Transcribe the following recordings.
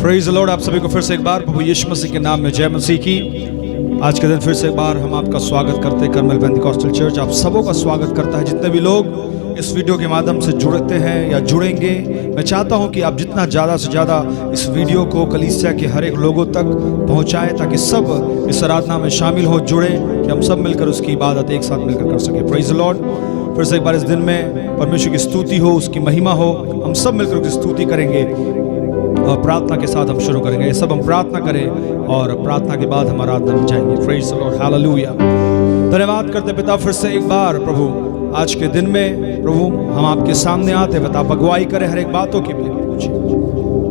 Praise the Lord. आप सभी को फिर से एक बार प्रभु यीशु मसीह के नाम में जय मसीह की। आज के दिन फिर से एक बार हम आपका स्वागत करते हैं। कर्मल पेंटिकॉस्टल चर्च आप सबों का स्वागत करता है। जितने भी लोग इस वीडियो के माध्यम से जुड़ते हैं या जुड़ेंगे, मैं चाहता हूं कि आप जितना ज़्यादा से ज़्यादा इस वीडियो को कलीसिया के हर एक लोगों तक पहुंचाएं, ताकि सब इस आराधना में शामिल हो, जुड़े, कि हम सब मिलकर उसकी इबादत एक साथ मिलकर कर सकें। Praise the Lord. फिर से एक बार इस दिन में परमेश्वर की स्तुति हो, उसकी महिमा हो, हम सब मिलकर उसकी स्तुति करेंगे और प्रार्थना के साथ हम शुरू करेंगे। ये सब हम प्रार्थना करें और प्रार्थना के बाद हम आराधना में जाएंगे। Praise the Lord, hallelujah. धन्यवाद करते पिता, फिर से एक बार प्रभु आज के दिन में प्रभु हम आपके सामने आते हैं। पिता अगुवाई करें हर एक बातों की।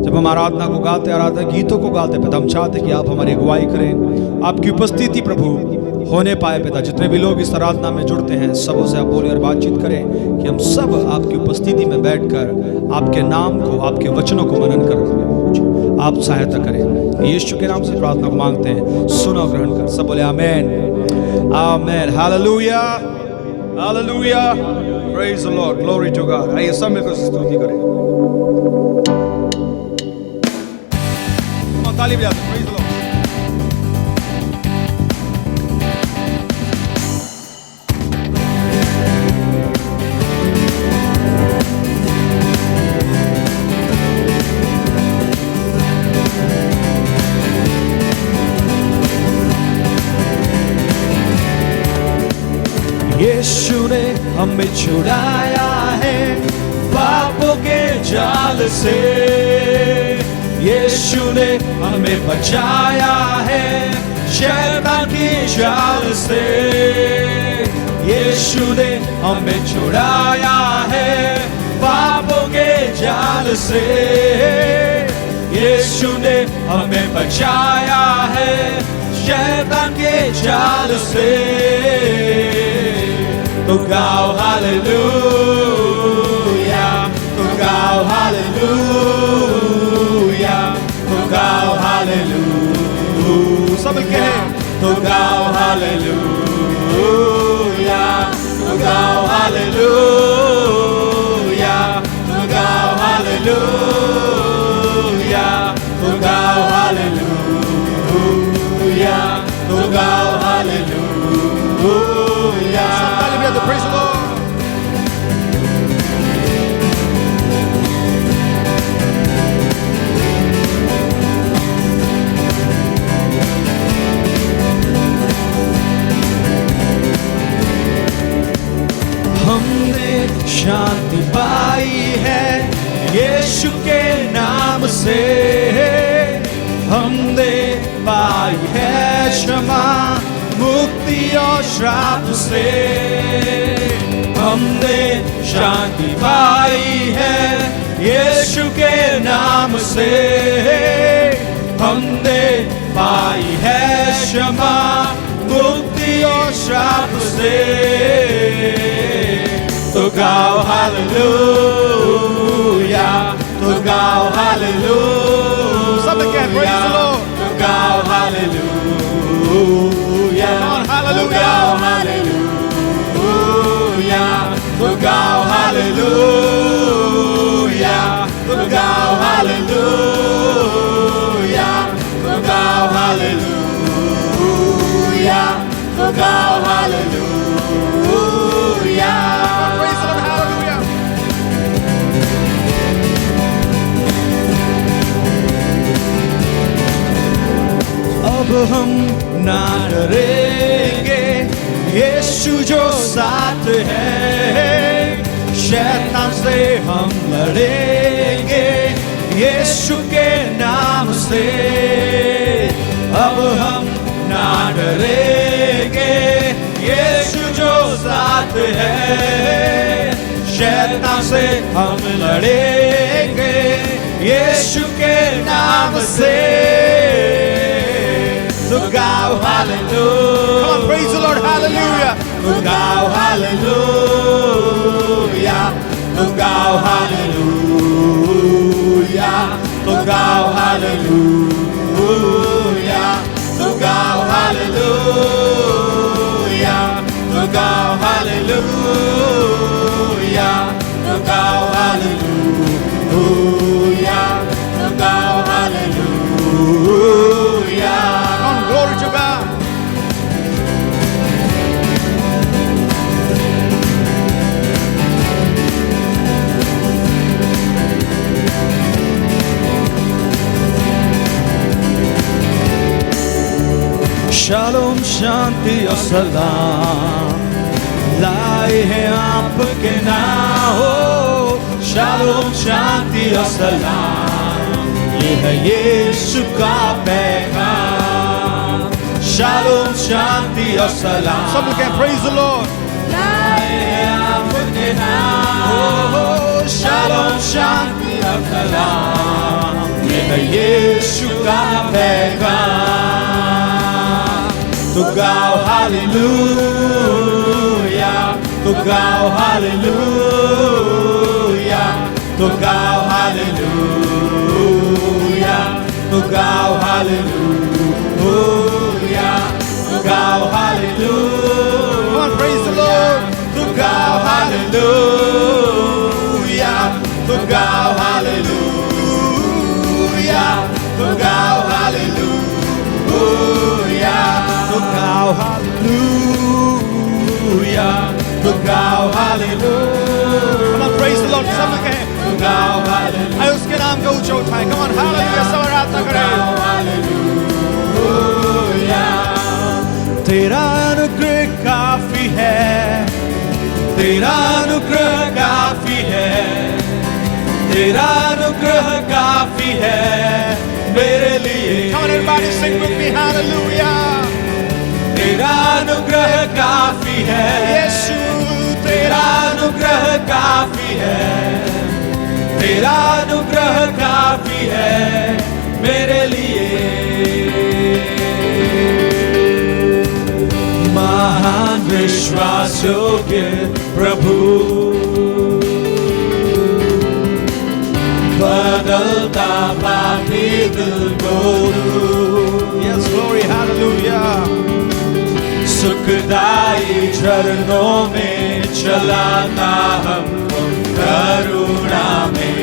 जब हम आराधना को गाते, आराधना गीतों को गाते पिता, हम चाहते कि आप हमारी अगुवाई करें, आपकी उपस्थिति प्रभु होने पाए पिता। जितने भी लोग इस आराधना में जुड़ते हैं सबों से आप बोले और बातचीत करें कि हम सब आपकी उपस्थिति में बैठकर आपके नाम को, आपके वचनों को मनन कर आप सहायता करें। यीशु के नाम से प्रार्थना को मांगते हैं, सुनो, ग्रहण कर। सब बोले amen, amen, hallelujah, hallelujah, praise the Lord, glory to God. आइए सब मिलकर स्तुति करें। ताली बजाते हैं। Praise the Lord. यीशु ने हमें छुड़ाया है पापों के जाल से, यीशु ने हमें बचाया है शैतान की जाल से, यीशु ने हमें छुड़ाया है पापों के जाल से, यीशु ने हमें बचाया है शैतान के जाल से। तो गाओ हालेलुया, तो गाओ हालेलुया, तो गाओ हालेलुया, सब कहें तो गाओ हालेलुया, तो गाओ हालेलुया, तो गाओ हालेलुया, तो गाओ हालेलुया, तो गाओ हालेलुया। Praise the Lord. हमने शांति पाई है यीशु के नाम से, हमने पाई है क्षमा, मुक्ति और श्राप से, हमने शांति पाई है यीशु के नाम से, हमने पाई है क्षमा, मुक्ति और श्राप से। तो गाओ हालेलुया, तो गाओ हालेलुया, सब कह प्रेज द लॉर्ड, तो गाओ हालेलुया, तो गाओ हालेलुया, तो गाओ हालेलुया, तो गाओ हालेलुया, तो गाओ हालेलुया, तो गाओ hallelujah. Praise the Lord, hallelujah. अब हम ना डरेंगे, यीशु जो साथ है, शैतान से हम लड़ेंगे यीशु के नाम से। अब हम ना डरेंगे, यीशु जो साथ है, शैतान से हम लड़ेंगे यीशु के नाम से। So गाओ hallelujah. Come on, praise the Lord, hallelujah. So गाओ hallelujah. So गाओ hallelujah. So गाओ hallelujah. So गाओ hallelujah. So गाओ hallelujah. So गाओ hallelujah. So गाओ hallelujah. शांति और सलाम लाए हैं आपके नाम हो। शालोम शांति और सलाम, ये है यीशु का पैगाम। शालोम शांति और सलाम, सब लोग कहें प्रेज़ द लॉर्ड। लाए हैं आपके नाम हो। शालोम शांति और सलाम, ये है यीशु का पैगाम। तो गाओ हालेलुया, तो गाओ हालेलुया, तो गाओ हालेलुया, तो गाओ हालेलुया, तो गाओ hallelujah. Come on, praise the Lord. तो गाओ हालेलुया, तो गाओ हालेलुया, तो गाओ हालेलुया, तो गाओ हालेलुया, तो गाओ hallelujah. Come on, praise the Lord. सब लोग कहें तो गाओ हालेलुया। आइए उसके नाम को ऊंचा उठाएं। Come on, हालेलुया, सब आराधना करें। हालेलुया, तेरा अनुग्रह काफी है, तेरा अनुग्रह काफी है, तेरा अनुग्रह काफी है मेरे लिए। Come on, everybody sing with me, hallelujah. तेरा अनुग्रह काफी है यीशु, तेरा अनुग्रह काफी है, तेरा अनुग्रह काफी है मेरे लिए। महान विश्वास योग्य प्रभु, बदलता पापी दिल को। Yes, glory, hallelujah. सुखदाई चरणों में चलाता हमको, करुणा में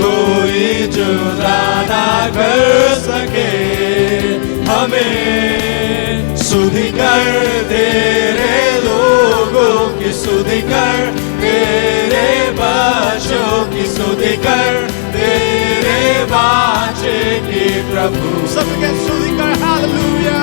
कोई जुदा ना कर सके हमें। सुधि कर तेरे लोगों की, सुधि कर तेरे बच्चों की, सुधि कर तेरे बाचे की प्रभु। सबके सुधि कर हालेलुया,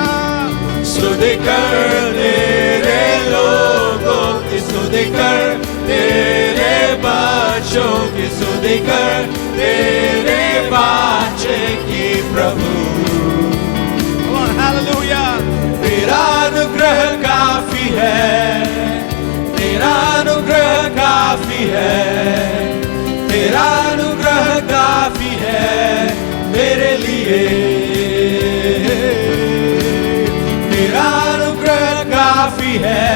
सुधि कर तेरे लोगों की, सुधि कर तेरे बच्चों की, सुधि कर तेरे बाचे की प्रभु। Come on, hallelujah. तेरा अनुग्रह काफी है, तेरा अनुग्रह काफी है, तेरा अनुग्रह काफी है मेरे लिए। तेरा अनुग्रह काफी है,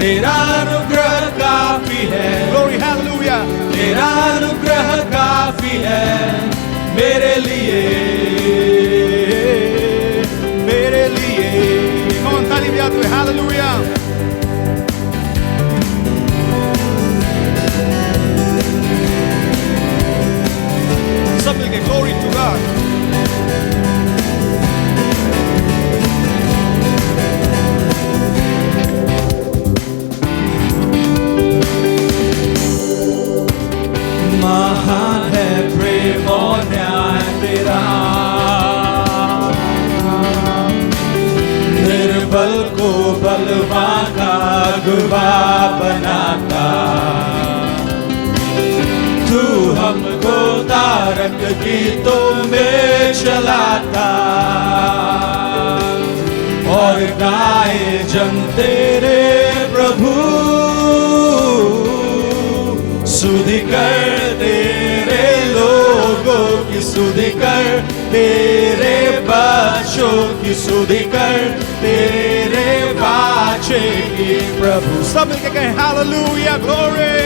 तेरा अनुग्रह काफी है। Glory, hallelujah. तेरा अनुग्रह काफी है मेरे लिए, मेरे लिए। Come on, ताली बजाते हुए hallelujah. सब मिलके glory to God. महान है प्रेम और न्याय तेरा, निर्बल को बलवान का गवाह बनाता। तू हमको तारक गीतों में चलाता, और गाए जन तेरे प्रभु। सुधि कर तेरे लोगों की, सुधि कर तेरे बच्चों की, सुधि कर तेरे बाचे की प्रभु। सब मिलके कहें हालेलुया, ग्लोरी।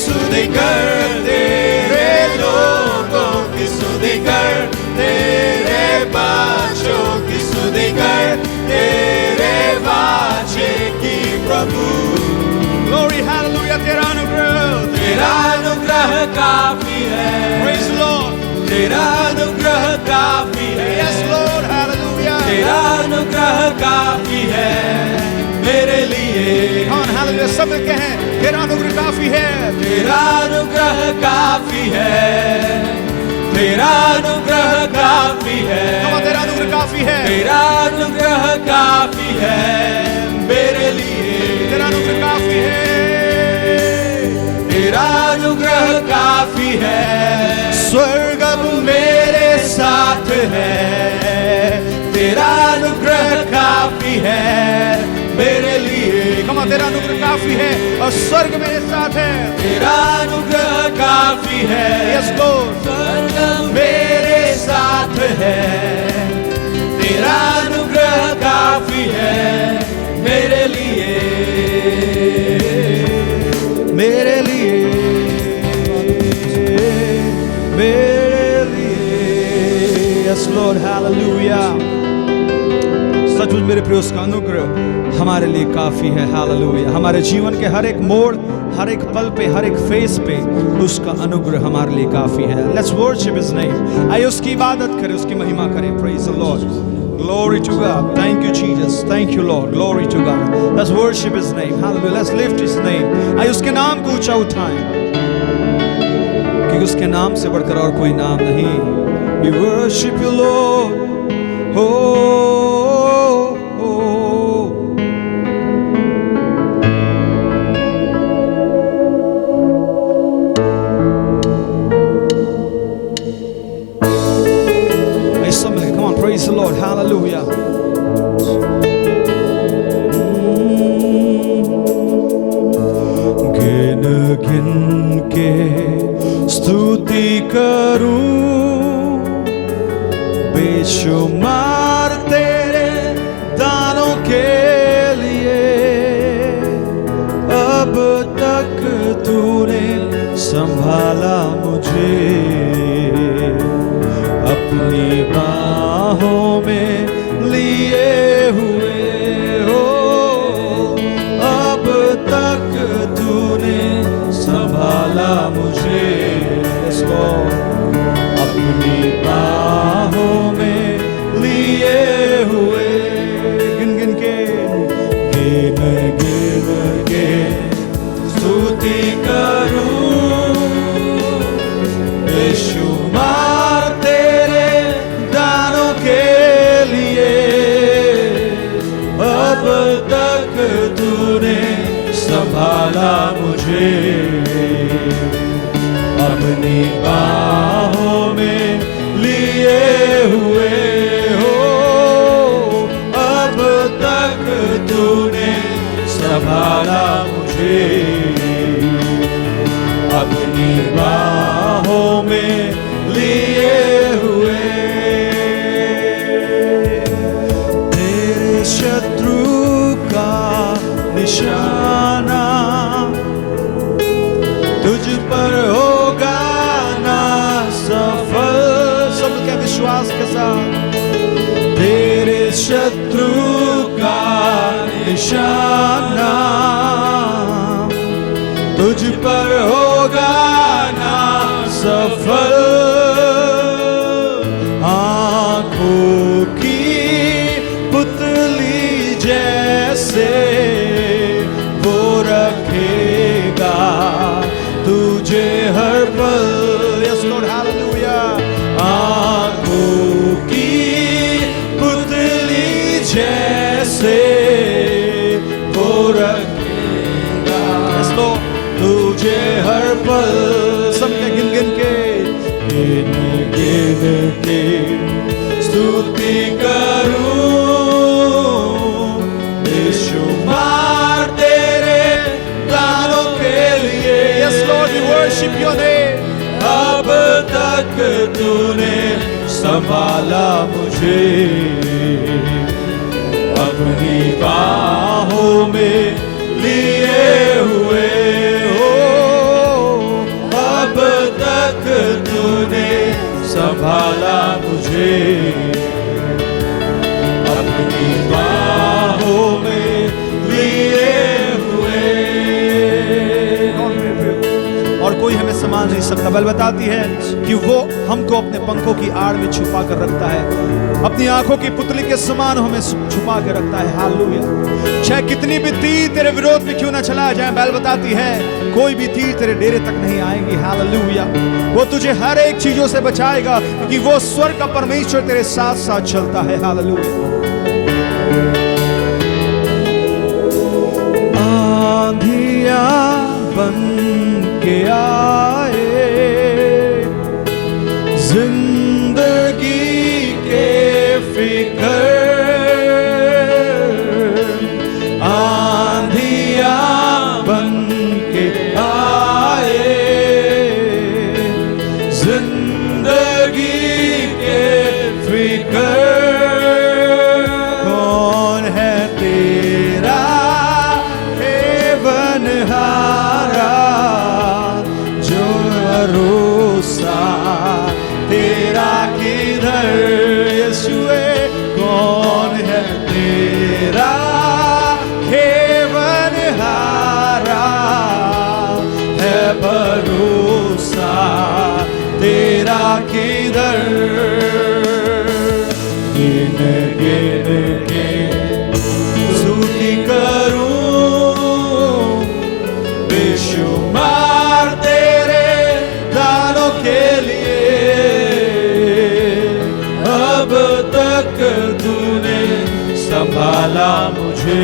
सुधि कर तेरे लोगों की, सुधि कर तेरे बच्चों की, सुधि कर तेरे बाचे की प्रभु। Glory, hallelujah. तेरा अनुग्रह काफी है। Praise the Lord. तेरा अनुग्रह काफी है। Yes, Lord, hallelujah. तेरा अनुग्रह काफी है मेरे लिए। कौन हालेलुया सब कहें, तेरा अनुग्रह काफी है, तेरा अनुग्रह काफी है तेरा अनुग्रह काफी है, तेरा अनुग्रह काफी है, तेरा अनुग्रह काफी है मेरे लिए, तेरा अनुग्रह काफी है, तेरा अनुग्रह काफी है, स्वर्ग अब मेरे साथ है, तेरा अनुग्रह काफी है मेरे लिए, तेरा अनुग्रह काफी है और स्वर्ग मेरे साथ है, तेरा अनुग्रह काफी है, यस लॉर्ड, स्वर्ग मेरे साथ है, तेरा अनुग्रह काफी है मेरे लिए, मेरे लिए, मेरे लिए, यस लॉर्ड, हालेलुया। सचमुच मेरे प्रिय उसका अनुग्रह हमारे लिए काफी है, हालेलुया। हमारे जीवन के हर एक मोड़, हर एक पल पे, हर एक फेस पे उसका अनुग्रह हमारे लिए काफी है। लेट्स वर्शिप हिज नेम, आइए उसकी इबादत करें, उसकी महिमा करें। Praise the Lord, glory to God, thank you Jesus, thank you Lord, glory to God. Let's worship his name, hallelujah, let's lift his name, आइए उसके नाम को ऊंचा उठाएं, क्योंकि उसके नाम से बढ़कर और कोई नाम नहीं। We worship you Lord, oh, oh. Praise the Lord, hallelujah. गिन गिन के स्तुति करूं, बेशुमार तेरे दानों के लिए, अब तक तूने संभाला मुझे अपनी बाहों में लिए हुए हो, अब तक तूने संभाला मुझे, इसको अपनी बाहों में लिए हुए, गिन गिन के स्तुति करूं, बेशुमार तेरे दानों के लिए, अब तक तूने संभाला मुझे अपनी बाहों में लिए हुए हो, अब तक तूने संभाला मुझे अपनी बाहों में लिए हुए, तेरे शत्रु का निशाना तुझ पर होगा ना सफल, सबके विश्वास के साथ, तेरे शत्रु का निशाना तुझ पर होगा ना सफल, आंखों की पुतली जैसे वो रखेगा तुझे हर पल, यस लॉर्ड, हालेलुया। आंखों की पुतली जैसे वो रखेगा, यस लॉर्ड, तुझे हर पल, सबके गिन गिन के स्तुति करूं, बेशुमार तेरे दानों के लिए, yes lord, we worship your name, अब तक तूने संभाला मुझे अपनी बाहों में लिए हुए हो, अब तक तूने संभाला मुझे अपनी बाहों में लिए हुए, और कोई हमें संभाल नहीं सकता। बल बताती है कि वो हमको अपने पंखों की आड़ में छुपा कर रखता है, अपनी आंखों की पुतली के समान हमें छुपा के रखता है, हालेलुया। चाहे कितनी भी तीर तेरे विरोध में क्यों ना चला जाए, बैल बताती है कोई भी तीर तेरे डेरे तक नहीं आएंगी। हालेलुया। वो तुझे हर एक चीजों से बचाएगा क्योंकि वो स्वर्ग का परमेश्वर तेरे साथ साथ चलता है। हालेलुया। आंधियां बन के आए जिंदगी के फिकर, मुझे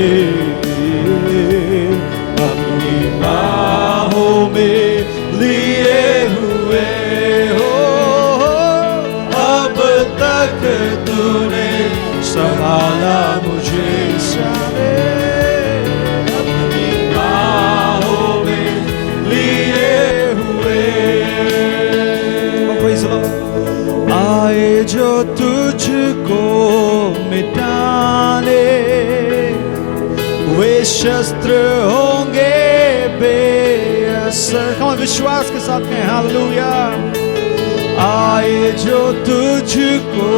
अपनी बाहों में लिए हुए हो, अब तक तूने संभाला मुझे। सारे अपनी बाहों में लिए हुए आए जो तुझको मिटाने, वे शस्त्र होंगे बेअसर। कौन विश्वास के साथ कहें हालेलुया। आए जो तुझको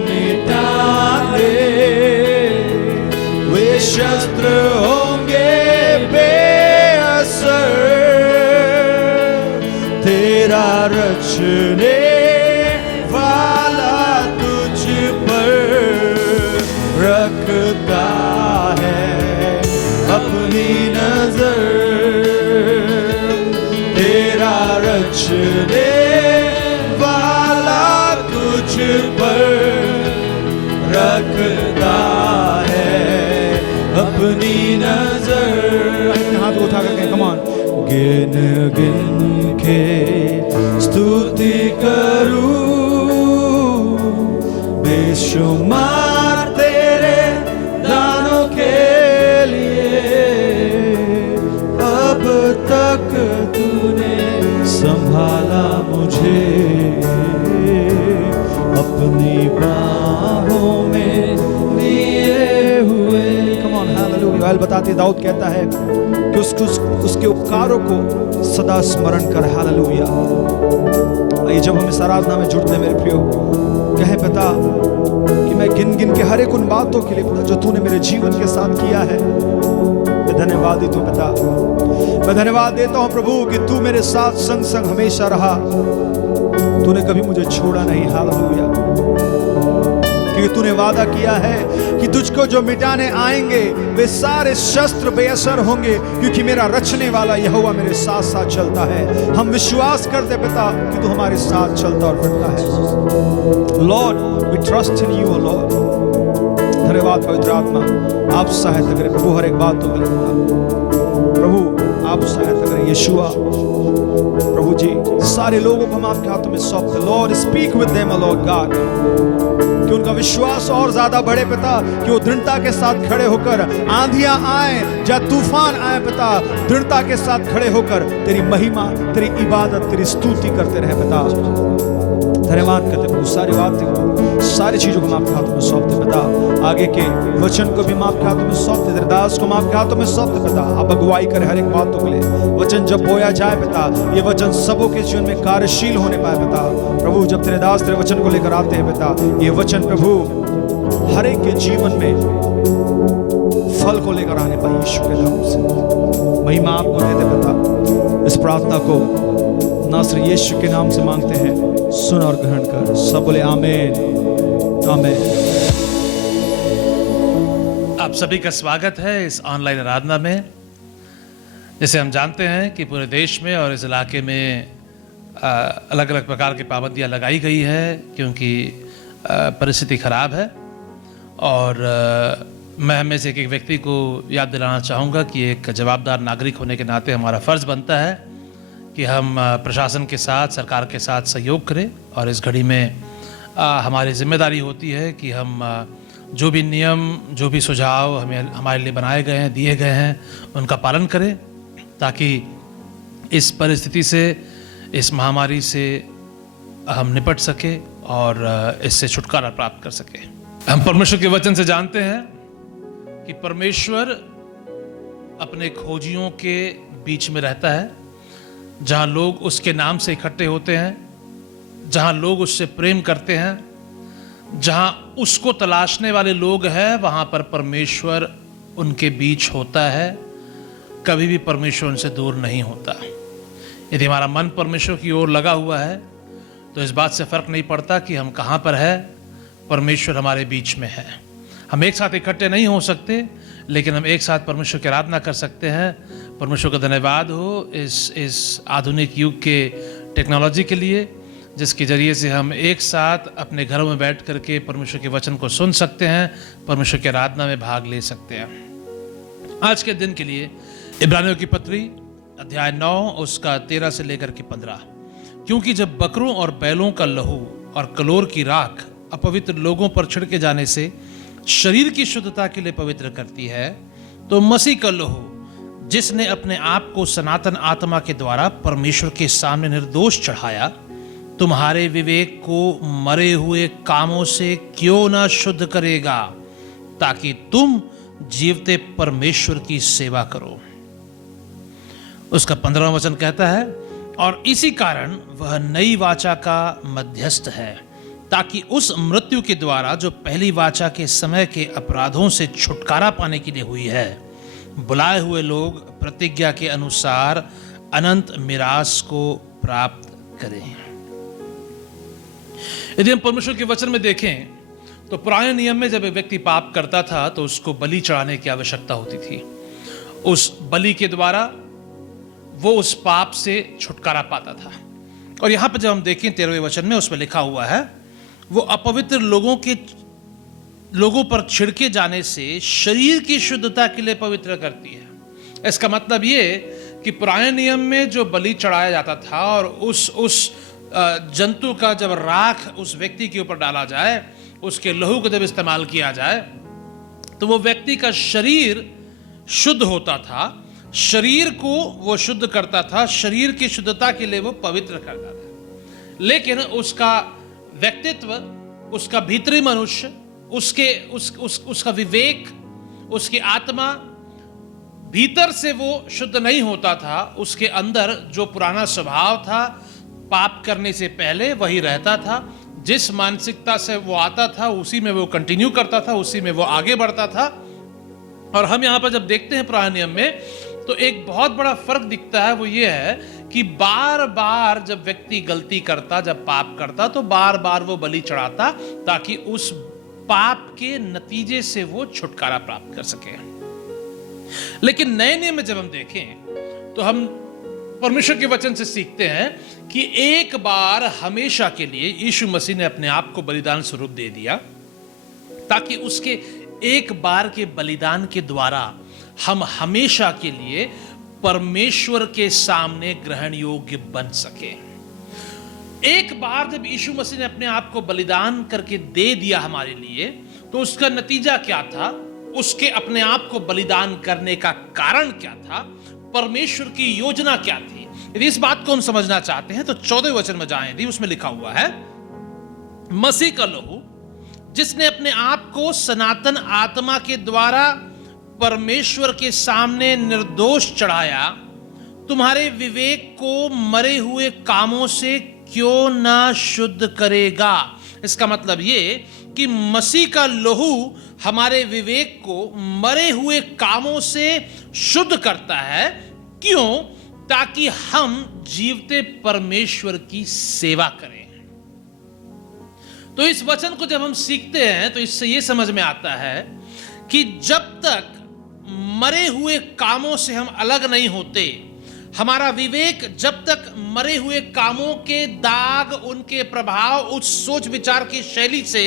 मिटाने, वे शस्त्र होंगे बेअसर। तेरा रचने वाला तुझ पर रखता अपनी नजर, तेरा रचने वाला तुझ पर रखता है अपनी नजर। हाथ उठा करके कम ऑन। गिन गिन के स्तुति करूं, बेशुमार तेरे दानों के तक तूने संभाला मुझे अपनी बाहों में लिए हुए। Come on hallelujah. बताते दाऊद कहता है कि उसके उपकारों को सदा स्मरण कर। हालेलुया। ये जब हम इस आराधना में जुड़ते हैं मेरे प्रियो, कहे पिता कि मैं गिन गिन के हर एक उन बातों के लिए पिता जो तूने मेरे जीवन के साथ किया है, धन्यवाद देता हूं पिता। मैं धन्यवाद देता हूं प्रभु कि तू मेरे साथ संग संग हमेशा रहा, तूने कभी मुझे छोड़ा नहीं। हालेलुया। क्योंकि तूने वादा किया है कि तुझको जो मिटाने आएंगे वे सारे शस्त्र बेअसर होंगे, क्योंकि मेरा रचने वाला यहोवा मेरे साथ साथ चलता है। हम विश्वास करते पिता कि तू हमारे साथ चलता और फिरता है। Lord we trust in you lord. धन्यवाद पवित्र आत्मा, आप सहायता करें प्रभु हर एक बात तो करें पिता। प्रभु आप सहायता करें यीशुआ। प्रभु जी सारे लोगों को हम आपके हाथों में सौंपते। Lord speak with them Lord God, कि उनका विश्वास और ज्यादा बढ़े पिता, कि वो दृढ़ता के साथ खड़े होकर आंधियां आए या तूफान आए पिता, दृढ़ता के साथ खड़े होकर तेरी महिमा, तेरी इबादत, तेरी स्तुति करते रहे पिता। धन्यवाद करते प्रभु। सारी बातें को, सारी चीजों को हम आपके हाथों में सौंपते पिता। आगे के वचन को भी हम आपके हाथों में सौंपते, तेरे दास को हम आपके हाथों में सौंपते पिता। आप अगुवाई करें हर एक बातों के लिए। वचन जब बोया जाए पिता, ये वचन सबों के जीवन में कार्यशील होने पाए पिता। प्रभु जब तेरे दास तेरे वचन को लेकर आते हैं पिता, ये वचन प्रभु हर एक के जीवन में फल को लेकर आने पाए यीशु के नाम से। महिमा आपको देते पिता। इस प्रार्थना को नासर यीशु के नाम से मांगते हैं, सुन और ग्रहण कर। सब बोले आमीन आमीन। आप सभी का स्वागत है इस ऑनलाइन आराधना में। जैसे हम जानते हैं कि पूरे देश में और इस इलाके में अलग अलग प्रकार की पाबंदियां लगाई गई है क्योंकि परिस्थिति खराब है। और मैं हमें से एक व्यक्ति को याद दिलाना चाहूँगा कि एक जवाबदार नागरिक होने के नाते हमारा फ़र्ज़ बनता है कि हम प्रशासन के साथ, सरकार के साथ सहयोग करें। और इस घड़ी में हमारी जिम्मेदारी होती है कि हम जो भी नियम, जो भी सुझाव हमारे लिए बनाए गए हैं, दिए गए हैं, उनका पालन करें ताकि इस परिस्थिति से, इस महामारी से हम निपट सके और इससे छुटकारा प्राप्त कर सके। हम परमेश्वर के वचन से जानते हैं कि परमेश्वर अपने खोजियों के बीच में रहता है, जहां लोग उसके नाम से इकट्ठे होते हैं, जहां लोग उससे प्रेम करते हैं, जहां उसको तलाशने वाले लोग हैं, वहां पर परमेश्वर उनके बीच होता है। कभी भी परमेश्वर उनसे दूर नहीं होता। यदि हमारा मन परमेश्वर की ओर लगा हुआ है तो इस बात से फर्क नहीं पड़ता कि हम कहाँ पर है, परमेश्वर हमारे बीच में है। हम एक साथ इकट्ठे नहीं हो सकते, लेकिन हम एक साथ परमेश्वर की आराधना कर सकते हैं। परमेश्वर का धन्यवाद हो इस आधुनिक युग के टेक्नोलॉजी के लिए, जिसके जरिए से हम एक साथ अपने घरों में बैठ करके परमेश्वर के वचन को सुन सकते हैं, परमेश्वर की आराधना में भाग ले सकते हैं। आज के दिन के लिए इब्रानियों की पत्री अध्याय 9 उसका 13 से लेकर के 15। क्योंकि जब बकरों और बैलों का लहू और कलोर की राख अपवित्र लोगों पर छिड़के जाने से शरीर की शुद्धता के लिए पवित्र करती है, तो मसीह का लहू जिसने अपने आप को सनातन आत्मा के द्वारा परमेश्वर के सामने निर्दोष चढ़ाया, तुम्हारे विवेक को मरे हुए कामों से क्यों ना शुद्ध करेगा, ताकि तुम जीवते परमेश्वर की सेवा करो। उसका 15वां वचन कहता है, और इसी कारण वह नई वाचा का मध्यस्थ है, ताकि उस मृत्यु के द्वारा जो पहली वाचा के समय के अपराधों से छुटकारा पाने के लिए हुई है, बुलाए हुए लोग प्रतिज्ञा के अनुसार अनंत मिरास को प्राप्त करें। यदि हम परमेश्वर के वचन में देखें तो पुराने नियम में जब एक व्यक्ति पाप करता था तो उसको बलि चढ़ाने की आवश्यकता होती थी। उस बलि के द्वारा वो उस पाप से छुटकारा पाता था। और यहां पर जब हम देखें 13वें वचन में, उसमें लिखा हुआ है, वो अपवित्र लोगों पर छिड़के जाने से शरीर की शुद्धता के लिए पवित्र करती है। इसका मतलब ये कि पुराने नियम में जो बलि चढ़ाया जाता था और उस जंतु का जब राख उस व्यक्ति के ऊपर डाला जाए, उसके लहू को जब इस्तेमाल किया जाए, तो वो व्यक्ति का शरीर शुद्ध होता था, शरीर को वो शुद्ध करता था, शरीर की शुद्धता के लिए वो पवित्र करता था। लेकिन उसका व्यक्तित्व, उसका भीतरी मनुष्य, उसका विवेक, उसकी आत्मा भीतर से वो शुद्ध नहीं होता था। उसके अंदर जो पुराना स्वभाव था पाप करने से पहले वही रहता था। जिस मानसिकता से वो आता था उसी में वो कंटिन्यू करता था, उसी में वो आगे बढ़ता था। और हम यहाँ पर जब देखते हैं पुराने नियम में, तो एक बहुत बड़ा फर्क दिखता है। वो ये है कि बार बार जब व्यक्ति गलती करता, जब पाप करता, तो बार बार वो बलि चढ़ाता ताकि उस पाप के नतीजे से वो छुटकारा प्राप्त कर सके। लेकिन नए नियम में जब हम देखें तो हम परमेश्वर के वचन से सीखते हैं कि एक बार हमेशा के लिए यीशु मसीह ने अपने आप को बलिदान स्वरूप दे दिया, ताकि उसके एक बार के बलिदान के द्वारा हम हमेशा के लिए परमेश्वर के सामने ग्रहण योग्य बन सके। एक बार जब यीशु मसीह ने अपने आप को बलिदान करके दे दिया हमारे लिए, तो उसका नतीजा क्या था, उसके अपने आप को बलिदान करने का कारण क्या था, परमेश्वर की योजना क्या थी। यदि इस बात को हम समझना चाहते हैं तो 14वें वचन में जाएं। यदि उसमें लिखा हुआ है, मसीह का लहू जिसने अपने आप को सनातन आत्मा के द्वारा परमेश्वर के सामने निर्दोष चढ़ाया, तुम्हारे विवेक को मरे हुए कामों से क्यों ना शुद्ध करेगा। इसका मतलब ये कि मसीह का लहू हमारे विवेक को मरे हुए कामों से शुद्ध करता है। क्यों? ताकि हम जीवते परमेश्वर की सेवा करें। तो इस वचन को जब हम सीखते हैं तो इससे यह समझ में आता है कि जब तक मरे हुए कामों से हम अलग नहीं होते, हमारा विवेक जब तक मरे हुए कामों के दाग, उनके प्रभाव, उस सोच विचार की शैली से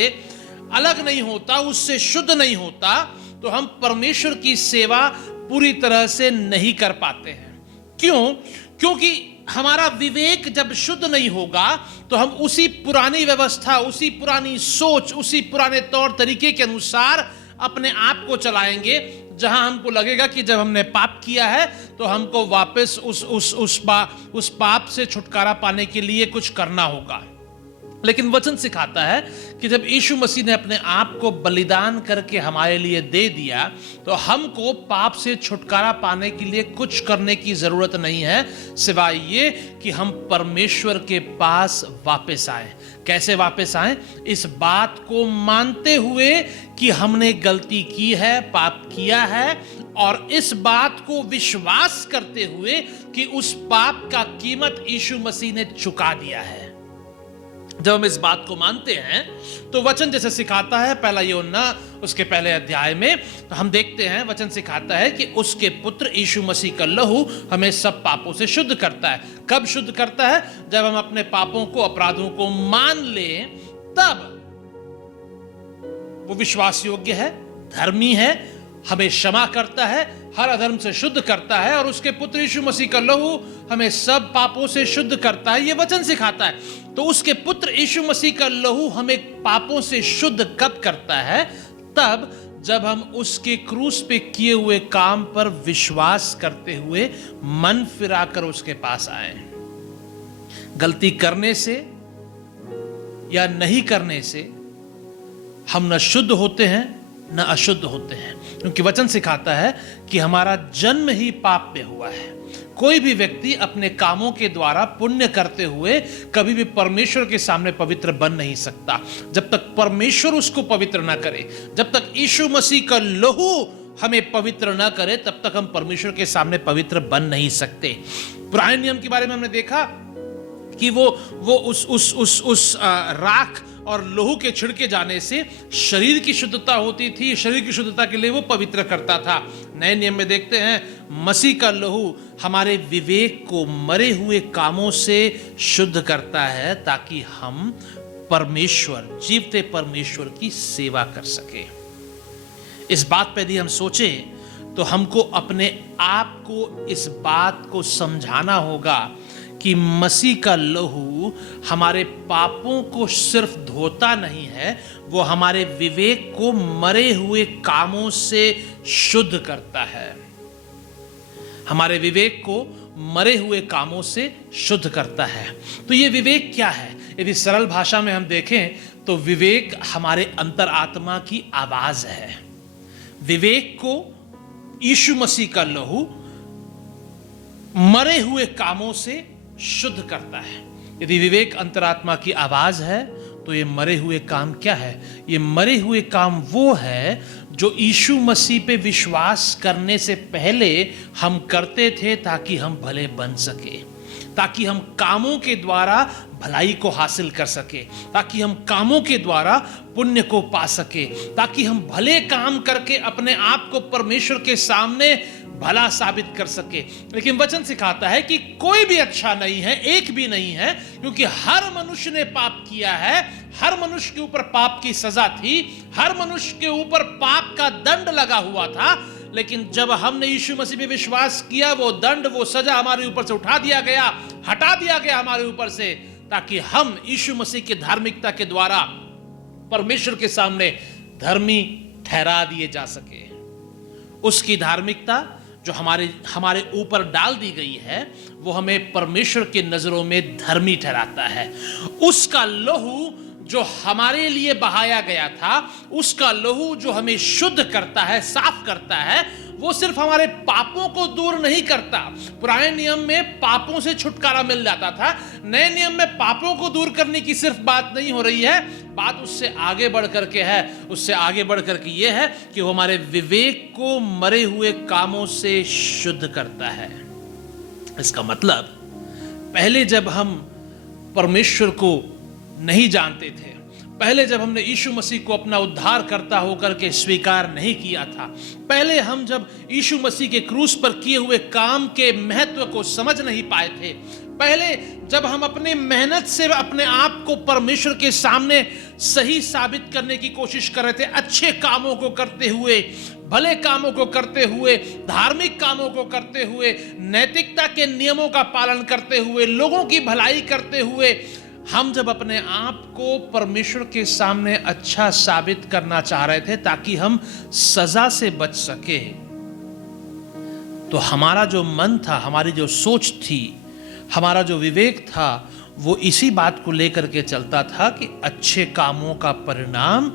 अलग नहीं होता, उससे शुद्ध नहीं होता, तो हम परमेश्वर की सेवा पूरी तरह से नहीं कर पाते हैं। क्यों? क्योंकि हमारा विवेक जब शुद्ध नहीं होगा तो हम उसी पुरानी व्यवस्था, उसी पुरानी सोच, उसी पुराने तौर तरीके के अनुसार अपने आप को चलाएंगे, जहां हमको लगेगा कि जब हमने पाप किया है तो हमको वापस उस पाप से छुटकारा पाने के लिए कुछ करना होगा। लेकिन वचन सिखाता है कि जब यीशु मसीह ने अपने आप को बलिदान करके हमारे लिए दे दिया, तो हमको पाप से छुटकारा पाने के लिए कुछ करने की जरूरत नहीं है, सिवाय ये कि हम परमेश्वर के पास वापस आए। कैसे वापस आए? इस बात को मानते हुए कि हमने गलती की है, पाप किया है, और इस बात को विश्वास करते हुए कि उस पाप का कीमत यीशु मसीह ने चुका दिया है। जब हम इस बात को मानते हैं तो वचन जैसे सिखाता है, पहला यूहन्ना उसके पहले अध्याय में तो हम देखते हैं, वचन सिखाता है कि उसके पुत्र यीशु मसीह का लहू हमें सब पापों से शुद्ध करता है। कब शुद्ध करता है? जब हम अपने पापों को, अपराधों को मान लें, तब वो विश्वास योग्य है, धर्मी है, हमें क्षमा करता है, हर अधर्म से शुद्ध करता है, और उसके पुत्र यीशु मसीह का लहू हमें सब पापों से शुद्ध करता है। ये वचन सिखाता है। तो उसके पुत्र यीशु मसीह का लहू हमें पापों से शुद्ध कब करता है? तब जब हम उसके क्रूस पे किए हुए काम पर विश्वास करते हुए मन फिराकर उसके पास आए। गलती करने से या नहीं करने से हम न शुद्ध होते हैं न अशुद्ध होते हैं, क्योंकि वचन सिखाता है कि हमारा जन्म ही पाप में हुआ है। कोई भी व्यक्ति अपने कामों के द्वारा पुण्य करते हुए कभी भी परमेश्वर के सामने पवित्र बन नहीं सकता। जब तक परमेश्वर उसको पवित्र ना करे, जब तक यीशु मसीह का लहू हमें पवित्र ना करे, तब तक हम परमेश्वर के सामने पवित्र बन नहीं सकते। पुराने नियम के बारे में हमने देखा कि वो उस राख और लहू के छिड़के जाने से शरीर की शुद्धता होती थी, शरीर की शुद्धता के लिए वो पवित्र करता था। नए नियम में देखते हैं मसीह का लहू हमारे विवेक को मरे हुए कामों से शुद्ध करता है, ताकि हम परमेश्वर, जीवते परमेश्वर की सेवा कर सके। इस बात पर यदि हम सोचें तो हमको अपने आप को इस बात को समझाना होगा कि मसीह का लहू हमारे पापों को सिर्फ धोता नहीं है, वो हमारे विवेक को मरे हुए कामों से शुद्ध करता है। हमारे विवेक को मरे हुए कामों से शुद्ध करता है। तो ये विवेक क्या है? यदि सरल भाषा में हम देखें तो विवेक हमारे अंतरात्मा की आवाज है। विवेक को यीशु मसीह का लहू मरे हुए कामों से शुद्ध करता है। यदि विवेक अंतरात्मा की आवाज है तो ये मरे हुए काम क्या है? ये मरे हुए काम वो है जो यीशु मसीह पे विश्वास करने से पहले हम करते थे, ताकि हम भले बन सके, ताकि हम कामों के द्वारा भलाई को हासिल कर सके, ताकि हम कामों के द्वारा पुण्य को पा सके, ताकि हम भले काम करके अपने आप को परमेश्वर के सामने भला साबित कर सके। लेकिन वचन सिखाता है कि कोई भी अच्छा नहीं है, एक भी नहीं है, क्योंकि हर मनुष्य ने पाप किया है। हर मनुष्य के ऊपर पाप की सजा थी, हर मनुष्य के ऊपर पाप का दंड लगा हुआ था। लेकिन जब हमने यीशु मसीह पे विश्वास किया, वो दंड, वो सजा हमारे ऊपर से उठा दिया गया, हटा दिया गया हमारे ऊपर से, ताकि हम यीशु मसीह की धार्मिकता के द्वारा परमेश्वर के सामने धर्मी ठहरा दिए जा सके। उसकी धार्मिकता जो हमारे ऊपर डाल दी गई है, वो हमें परमेश्वर के नजरों में धर्मी ठहराता है। उसका लहू जो हमारे लिए बहाया गया था, उसका लहू जो हमें शुद्ध करता है, साफ करता है, वो सिर्फ हमारे पापों को दूर नहीं करता। पुराने नियम में पापों से छुटकारा मिल जाता था, नए नियम में पापों को दूर करने की सिर्फ बात नहीं हो रही है, बात उससे आगे बढ़ करके है। उससे आगे बढ़ करके ये है कि वो हमारे विवेक को मरे हुए कामों से शुद्ध करता है। इसका मतलब, पहले जब हम परमेश्वर को नहीं जानते थे, पहले जब हमने यीशु मसीह को अपना उद्धारकर्ता होकर के स्वीकार नहीं किया था, पहले हम जब यीशु मसीह के क्रूस पर किए हुए काम के महत्व को समझ नहीं पाए थे, पहले जब हम अपने मेहनत से अपने आप को परमेश्वर के सामने सही साबित करने की कोशिश कर रहे थे, अच्छे कामों को करते हुए, भले कामों को करते हुए, धार्मिक कामों को करते हुए, नैतिकता के नियमों का पालन करते हुए, लोगों की भलाई करते हुए, हम जब अपने आप को परमेश्वर के सामने अच्छा साबित करना चाह रहे थे ताकि हम सजा से बच सके, तो हमारा जो मन था, हमारी जो सोच थी, हमारा जो विवेक था, वो इसी बात को लेकर के चलता था कि अच्छे कामों का परिणाम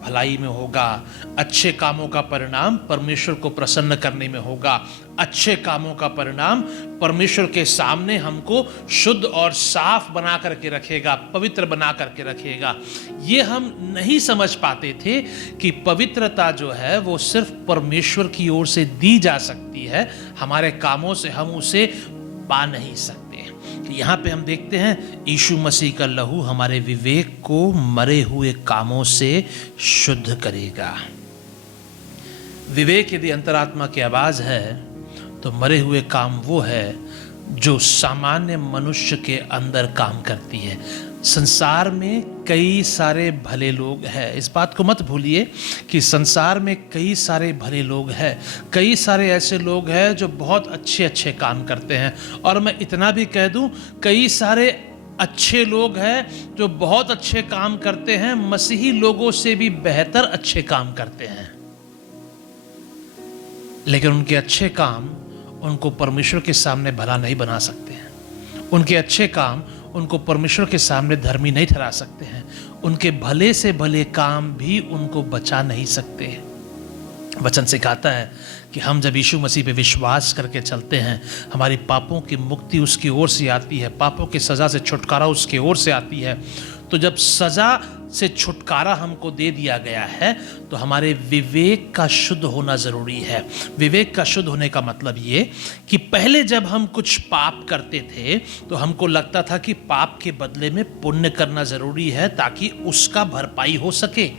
भलाई में होगा, अच्छे कामों का परिणाम परमेश्वर को प्रसन्न करने में होगा, अच्छे कामों का परिणाम परमेश्वर के सामने हमको शुद्ध और साफ बना करके रखेगा, पवित्र बना करके रखेगा। ये हम नहीं समझ पाते थे कि पवित्रता जो है वो सिर्फ परमेश्वर की ओर से दी जा सकती है, हमारे कामों से हम उसे पा नहीं सकते। यहाँ पे हम देखते हैं यीशु मसीह का लहू हमारे विवेक को मरे हुए कामों से शुद्ध करेगा। विवेक यदि अंतरात्मा की आवाज है तो मरे हुए काम वो है जो सामान्य मनुष्य के अंदर काम करती है। संसार में कई सारे भले लोग हैं, इस बात को मत भूलिए कि संसार में कई सारे भले लोग हैं, कई सारे ऐसे लोग हैं जो बहुत अच्छे अच्छे काम करते हैं। और मैं इतना भी कह दूं, कई सारे अच्छे लोग हैं जो बहुत अच्छे काम करते हैं, मसीही लोगों से भी बेहतर अच्छे काम करते हैं, लेकिन उनके अच्छे काम उनको परमेश्वर के सामने भला नहीं बना सकते हैं। उनके अच्छे काम उनको परमेश्वर के सामने धर्मी नहीं ठहरा सकते हैं। उनके भले से भले काम भी उनको बचा नहीं सकते। वचन सिखाता है कि हम जब यीशु मसीह पे विश्वास करके चलते हैं, हमारी पापों की मुक्ति उसकी ओर से आती है, पापों की सज़ा से छुटकारा उसकी ओर से आती है। तो जब सज़ा से छुटकारा हमको दे दिया गया है तो हमारे विवेक का शुद्ध होना ज़रूरी है। विवेक का शुद्ध होने का मतलब ये कि पहले जब हम कुछ पाप करते थे तो हमको लगता था कि पाप के बदले में पुण्य करना ज़रूरी है ताकि उसका भरपाई हो सके।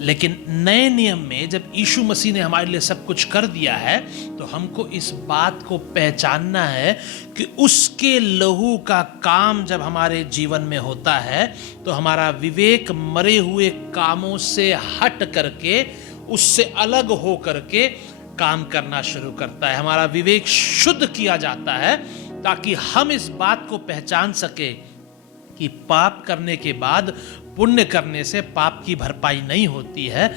लेकिन नए नियम में जब यीशु मसीह ने हमारे लिए सब कुछ कर दिया है तो हमको इस बात को पहचानना है कि उसके लहू का काम जब हमारे जीवन में होता है तो हमारा विवेक मरे हुए कामों से हट करके, उससे अलग हो करके काम करना शुरू करता है। हमारा विवेक शुद्ध किया जाता है ताकि हम इस बात को पहचान सके कि पाप करने के बाद पुण्य करने से पाप की भरपाई नहीं होती है।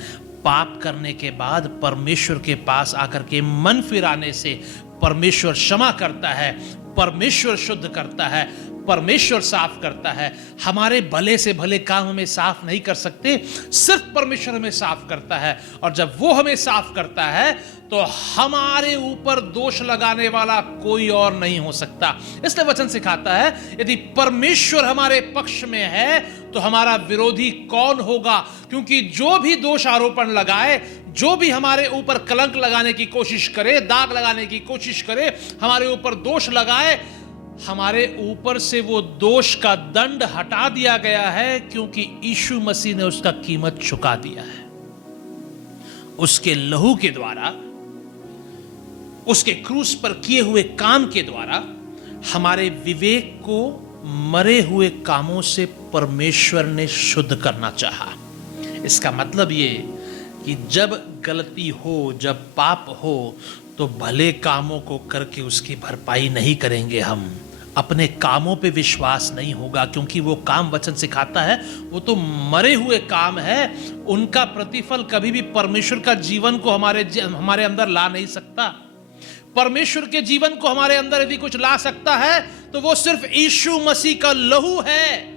पाप करने के बाद परमेश्वर के पास आकर के मन फिराने से परमेश्वर क्षमा करता है, परमेश्वर शुद्ध करता है, परमेश्वर साफ करता है। हमारे भले से भले काम हमें साफ नहीं कर सकते, सिर्फ परमेश्वर हमें साफ करता है। और जब वो हमें साफ करता है तो हमारे ऊपर दोष लगाने वाला कोई और नहीं हो सकता। इसलिए वचन सिखाता है यदि परमेश्वर हमारे पक्ष में है तो हमारा विरोधी कौन होगा। क्योंकि जो भी दोष आरोपण लगाए, जो भी हमारे ऊपर कलंक लगाने की कोशिश करे, दाग लगाने की कोशिश करे, हमारे ऊपर दोष लगाए, हमारे ऊपर से वो दोष का दंड हटा दिया गया है, क्योंकि यीशु मसीह ने उसका कीमत चुका दिया है। उसके लहू के द्वारा, उसके क्रूस पर किए हुए काम के द्वारा हमारे विवेक को मरे हुए कामों से परमेश्वर ने शुद्ध करना चाहा। इसका मतलब ये कि जब गलती हो, जब पाप हो, तो भले कामों को करके उसकी भरपाई नहीं करेंगे। हम अपने कामों पे विश्वास नहीं होगा, क्योंकि वो काम वचन सिखाता है वो तो मरे हुए काम है। उनका प्रतिफल कभी भी परमेश्वर का जीवन को हमारे अंदर ला नहीं सकता। परमेश्वर के जीवन को हमारे अंदर यदि कुछ ला सकता है तो वो सिर्फ यीशु मसीह का लहू है,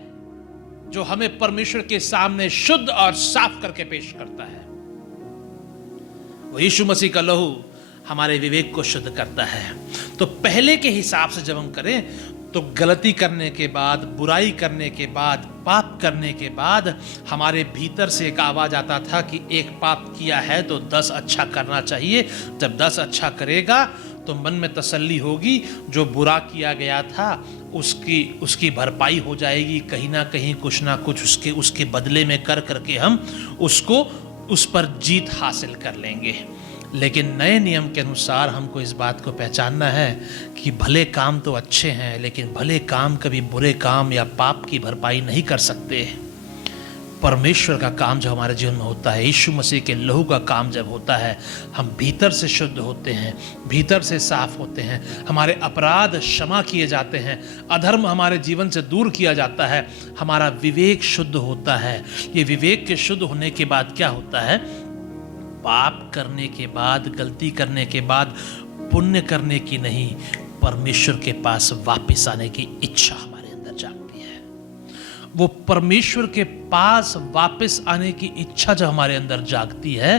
जो हमें परमेश्वर के सामने शुद्ध और साफ करके पेश करता है। वो यीशु मसीह का लहू हमारे विवेक को शुद्ध करता है। तो पहले के हिसाब से जब हम करें तो गलती करने के बाद, बुराई करने के बाद, पाप करने के बाद हमारे भीतर से एक आवाज आता था कि एक पाप किया है तो 10 अच्छा करना चाहिए। जब 10 अच्छा करेगा तो मन में तसल्ली होगी, जो बुरा किया गया था उसकी भरपाई हो जाएगी, कहीं ना कुछ उसके बदले में कर करके हम उस पर जीत हासिल कर लेंगे। लेकिन नए नियम के अनुसार हमको इस बात को पहचानना है कि भले काम तो अच्छे हैं, लेकिन भले काम कभी बुरे काम या पाप की भरपाई नहीं कर सकते। परमेश्वर का काम जब हमारे जीवन में होता है, यीशु मसीह के लहू का काम जब होता है, हम भीतर से शुद्ध होते हैं, भीतर से साफ होते हैं, हमारे अपराध क्षमा किए जाते हैं, अधर्म हमारे जीवन से दूर किया जाता है, हमारा विवेक शुद्ध होता है। ये विवेक के शुद्ध होने के बाद क्या होता है? पाप करने के बाद, गलती करने के बाद पुण्य करने की नहीं, परमेश्वर के पास वापस आने की इच्छा हमारे अंदर जागती है। वो परमेश्वर के पास वापस आने की इच्छा जब हमारे अंदर जागती है,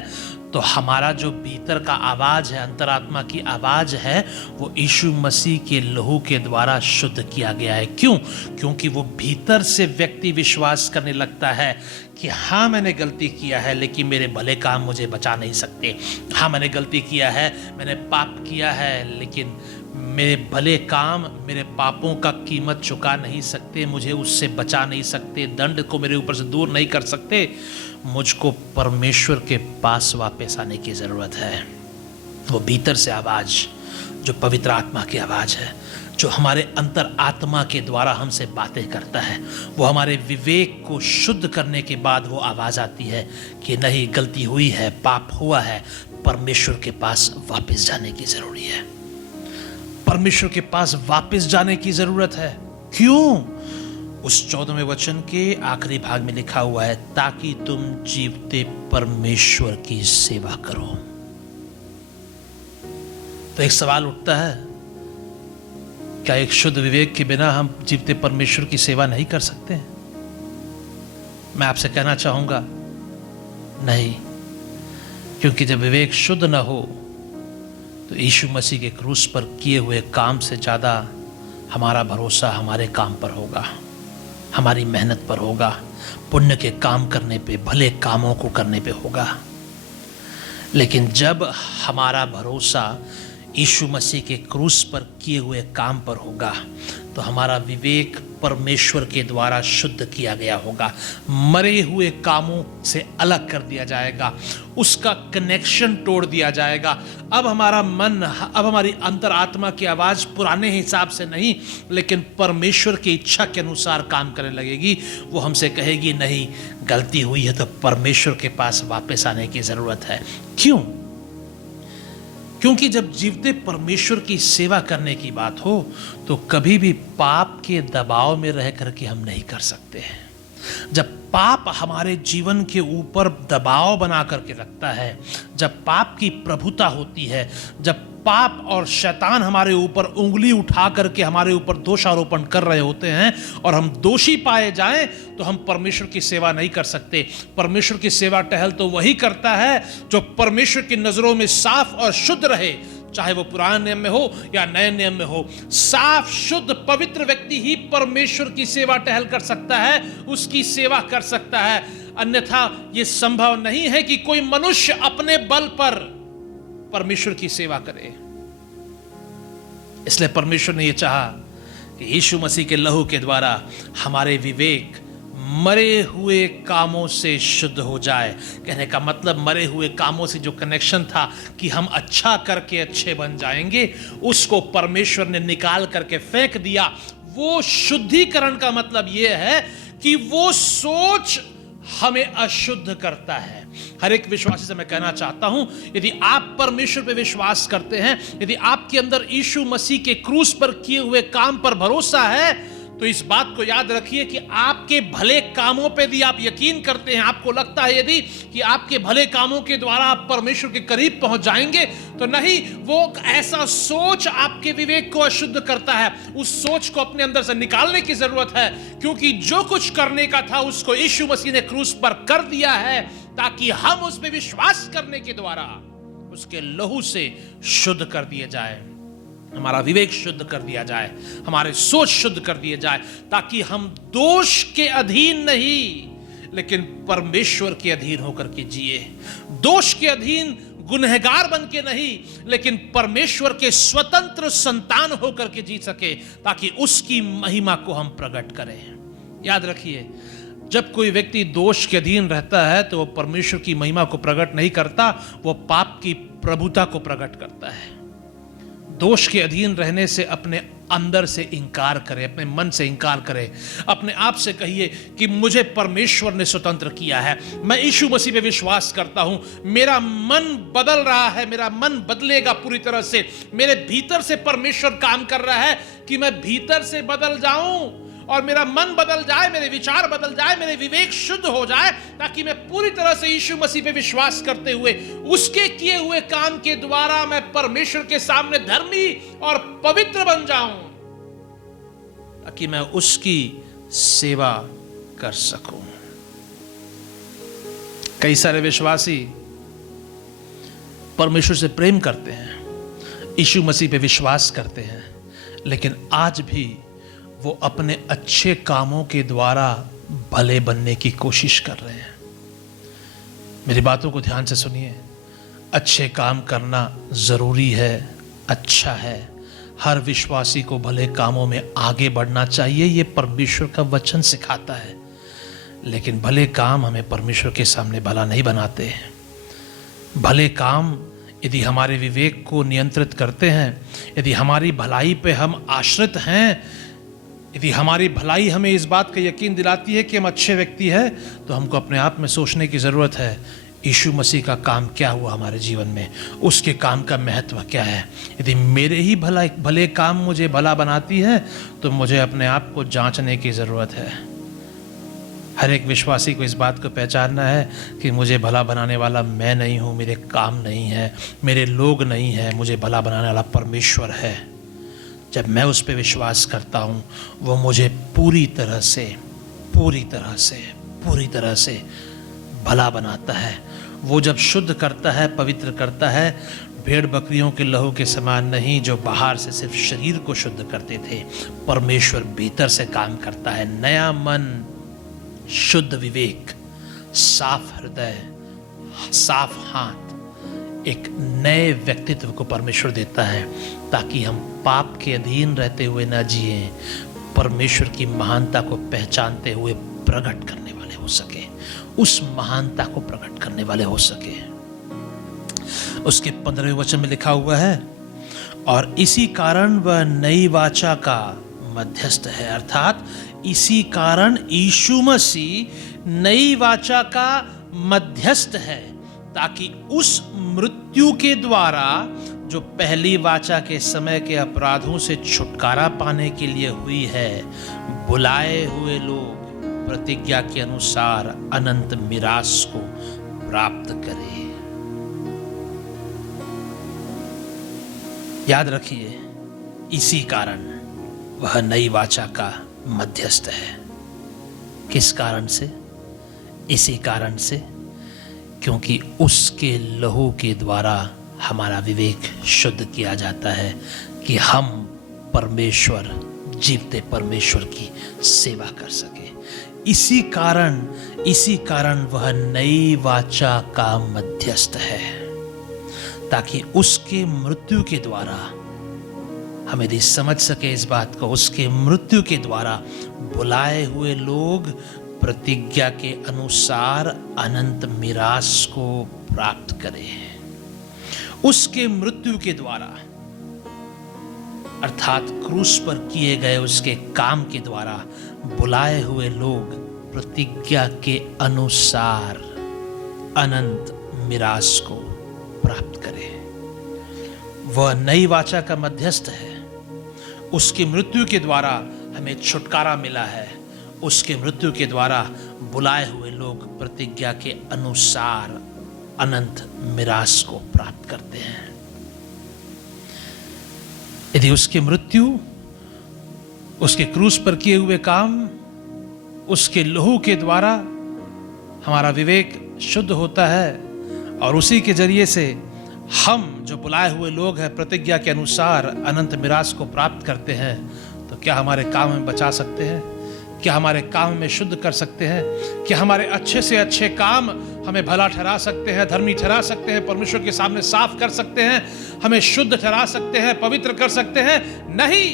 तो हमारा जो भीतर का आवाज है, अंतरात्मा की आवाज है, वो यीशु मसीह के लहू के द्वारा शुद्ध किया गया है। क्यों? क्योंकि वो भीतर से व्यक्ति विश्वास करने लगता है कि हाँ, मैंने गलती किया है, लेकिन मेरे भले काम मुझे बचा नहीं सकते। हाँ, मैंने गलती किया है, मैंने पाप किया है, लेकिन मेरे भले काम मेरे पापों का कीमत चुका नहीं सकते, मुझे उससे बचा नहीं सकते, दंड को मेरे ऊपर से दूर नहीं कर सकते। मुझको परमेश्वर के पास वापस आने की ज़रूरत है। वो भीतर से आवाज़, जो पवित्र आत्मा की आवाज़ है, जो हमारे अंतर आत्मा के द्वारा हमसे बातें करता है, वो हमारे विवेक को शुद्ध करने के बाद वो आवाज़ आती है कि नहीं, गलती हुई है, पाप हुआ है, परमेश्वर के पास वापस जाने की ज़रूरी है। परमेश्वर के पास वापस जाने की ज़रूरत है। क्यों? उस 14वें वचन के आखिरी भाग में लिखा हुआ है, ताकि तुम जीवते परमेश्वर की सेवा करो। तो एक सवाल उठता है, क्या एक शुद्ध विवेक के बिना हम जीवते परमेश्वर की सेवा नहीं कर सकते? मैं आपसे कहना चाहूंगा, नहीं, क्योंकि जब विवेक शुद्ध न हो तो यीशु मसीह के क्रूस पर किए हुए काम से ज़्यादा हमारा भरोसा हमारे काम पर होगा, हमारी मेहनत पर होगा, पुण्य के काम करने पे, भले कामों को करने पे होगा। लेकिन जब हमारा भरोसा यीशु मसीह के क्रूस पर किए हुए काम पर होगा, तो हमारा विवेक परमेश्वर के द्वारा शुद्ध किया गया होगा, मरे हुए कामों से अलग कर दिया जाएगा, उसका कनेक्शन तोड़ दिया जाएगा। अब हमारा मन, अब हमारी अंतरात्मा की आवाज़ पुराने हिसाब से नहीं, लेकिन परमेश्वर की इच्छा के अनुसार काम करने लगेगी। वो हमसे कहेगी, नहीं, गलती हुई है तो परमेश्वर के पास वापस आने की ज़रूरत है। क्यों? क्योंकि जब जीवते परमेश्वर की सेवा करने की बात हो, तो कभी भी पाप के दबाव में रह करके हम नहीं कर सकते हैं। जब पाप हमारे जीवन के ऊपर दबाव बना करके रखता है, जब पाप की प्रभुता होती है, जब पाप और शैतान हमारे ऊपर उंगली उठा करके हमारे ऊपर दोषारोपण कर रहे होते हैं और हम दोषी पाए जाएं, तो हम परमेश्वर की सेवा नहीं कर सकते। परमेश्वर की सेवा टहल तो वही करता है जो परमेश्वर की नजरों में साफ और शुद्ध रहे, चाहे वो पुराने नियम में हो या नए नियम में हो। साफ, शुद्ध, पवित्र व्यक्ति ही परमेश्वर की सेवा टहल कर सकता है, उसकी सेवा कर सकता है। अन्यथा यह संभव नहीं है कि कोई मनुष्य अपने बल पर परमेश्वर की सेवा करे। इसलिए परमेश्वर ने यह चाहा कि यीशु मसीह के लहू के द्वारा हमारे विवेक मरे हुए कामों से शुद्ध हो जाए। कहने का मतलब, मरे हुए कामों से जो कनेक्शन था कि हम अच्छा करके अच्छे बन जाएंगे, उसको परमेश्वर ने निकाल करके फेंक दिया। वो शुद्धिकरण का मतलब यह है कि वो सोच हमें अशुद्ध करता है। हर एक विश्वासी से मैं कहना चाहता हूं, यदि आप परमेश्वर पे विश्वास करते हैं, यदि आपके अंदर यीशु मसीह के क्रूस पर किए हुए काम पर भरोसा है, तो इस बात को याद रखिए कि आपके भले कामों पे भी आप यकीन करते हैं, आपको लगता है यदि कि आपके भले कामों के द्वारा आप परमेश्वर के करीब पहुंच जाएंगे, तो नहीं, वो ऐसा सोच आपके विवेक को अशुद्ध करता है। उस सोच को अपने अंदर से निकालने की जरूरत है, क्योंकि जो कुछ करने का था उसको यीशु मसीह ने क्रूस पर कर दिया है, ताकि हम उस पर विश्वास करने के द्वारा उसके लहू से शुद्ध कर दिए जाए, हमारा विवेक शुद्ध कर दिया जाए, हमारे सोच शुद्ध कर दिए जाए, ताकि हम दोष के अधीन नहीं, लेकिन परमेश्वर के अधीन होकर के जिए। दोष के अधीन गुनहगार बन के नहीं, लेकिन परमेश्वर के स्वतंत्र संतान होकर के जी सके, ताकि उसकी महिमा को हम प्रकट करें। याद रखिए, जब कोई व्यक्ति दोष के अधीन रहता है तो वो परमेश्वर की महिमा को प्रकट नहीं करता, वो पाप की प्रभुता को प्रकट करता है। दोष के अधीन रहने से अपने अंदर से इंकार करे, अपने मन से इंकार करे, अपने आप से कहिए कि मुझे परमेश्वर ने स्वतंत्र किया है, मैं यीशु मसीह पे विश्वास करता हूं, मेरा मन बदल रहा है, मेरा मन बदलेगा पूरी तरह से, मेरे भीतर से परमेश्वर काम कर रहा है कि मैं भीतर से बदल जाऊं और मेरा मन बदल जाए, मेरे विचार बदल जाए, मेरे विवेक शुद्ध हो जाए, ताकि मैं पूरी तरह से यीशु मसीह पे विश्वास करते हुए उसके किए हुए काम के द्वारा मैं परमेश्वर के सामने धर्मी और पवित्र बन जाऊं, ताकि मैं उसकी सेवा कर सकूं। कई सारे विश्वासी परमेश्वर से प्रेम करते हैं, यीशु मसीह पे विश्वास करते हैं, लेकिन आज भी वो अपने अच्छे कामों के द्वारा भले बनने की कोशिश कर रहे हैं। मेरी बातों को ध्यान से सुनिए, अच्छे काम करना जरूरी है, अच्छा है, हर विश्वासी को भले कामों में आगे बढ़ना चाहिए, ये परमेश्वर का वचन सिखाता है। लेकिन भले काम हमें परमेश्वर के सामने भला नहीं बनाते हैं। भले काम यदि हमारे विवेक को नियंत्रित करते हैं, यदि हमारी भलाई पे हम आश्रित हैं, यदि हमारी भलाई हमें इस बात का यकीन दिलाती है कि हम अच्छे व्यक्ति हैं, तो हमको अपने आप में सोचने की ज़रूरत है, यीशु मसीह का काम क्या हुआ हमारे जीवन में, उसके काम का महत्व क्या है। यदि मेरे ही भले काम मुझे भला बनाती है, तो मुझे अपने आप को जांचने की ज़रूरत है। हर एक विश्वासी को इस बात को पहचानना है कि मुझे भला बनाने वाला मैं नहीं हूँ, मेरे काम नहीं है, मेरे लोग नहीं हैं, मुझे भला बनाने वाला परमेश्वर है। जब मैं उस पर विश्वास करता हूँ, वो मुझे पूरी तरह से भला बनाता है। वो जब शुद्ध करता है, पवित्र करता है, भेड़ बकरियों के लहू के समान नहीं, जो बाहर से सिर्फ शरीर को शुद्ध करते थे। परमेश्वर भीतर से काम करता है। नया मन, शुद्ध विवेक, साफ हृदय, साफ हाथ, एक नए व्यक्तित्व को परमेश्वर देता है, ताकि हम पाप के अधीन रहते हुए न जिए, परमेश्वर की महानता को पहचानते हुए प्रकट करने वाले हो सके, उस महानता को प्रकट करने वाले हो सके। उसके 15वें वचन में लिखा हुआ है, और इसी कारण वह नई वाचा का मध्यस्थ है। अर्थात इसी कारण यीशु मसीह नई वाचा का मध्यस्थ है, ताकि उस मृत्यु के द्वारा जो पहली वाचा के समय के अपराधों से छुटकारा पाने के लिए हुई है, बुलाए हुए लोग प्रतिज्ञा के अनुसार अनंत मिरास को प्राप्त करें। याद रखिए, इसी कारण वह नई वाचा का मध्यस्थ है। किस कारण से? इसी कारण से क्योंकि उसके लहू के द्वारा हमारा विवेक शुद्ध किया जाता है कि हम परमेश्वर, जीवते परमेश्वर की सेवा कर सके। इसी कारण वह नई वाचा का मध्यस्थ है, ताकि उसके मृत्यु के द्वारा हम यदि समझ सके इस बात को, उसके मृत्यु के द्वारा बुलाए हुए लोग प्रतिज्ञा के अनुसार अनंत मिरास को प्राप्त करें। उसके मृत्यु के द्वारा, अर्थात क्रूस पर किए गए उसके काम के द्वारा, बुलाए हुए लोग प्रतिज्ञा के अनुसार अनंत मिरास को प्राप्त करें। वह नई वाचा का मध्यस्थ है। उसकी मृत्यु के द्वारा हमें छुटकारा मिला है। उसके मृत्यु के द्वारा बुलाए हुए लोग प्रतिज्ञा के अनुसार अनंत मिरास को प्राप्त करते हैं। यदि उसकी मृत्यु, उसके क्रूस पर किए हुए काम, उसके लहू के द्वारा हमारा विवेक शुद्ध होता है, और उसी के जरिए से हम जो बुलाए हुए लोग हैं प्रतिज्ञा के अनुसार अनंत मिरास को प्राप्त करते हैं, तो क्या हमारे काम में बचा सकते हैं? क्या हमारे काम में शुद्ध कर सकते हैं? क्या हमारे अच्छे से अच्छे काम हमें भला ठहरा सकते हैं, धर्मी ठहरा सकते हैं, परमेश्वर के सामने साफ कर सकते हैं, हमें शुद्ध ठहरा सकते हैं, पवित्र कर सकते हैं? नहीं,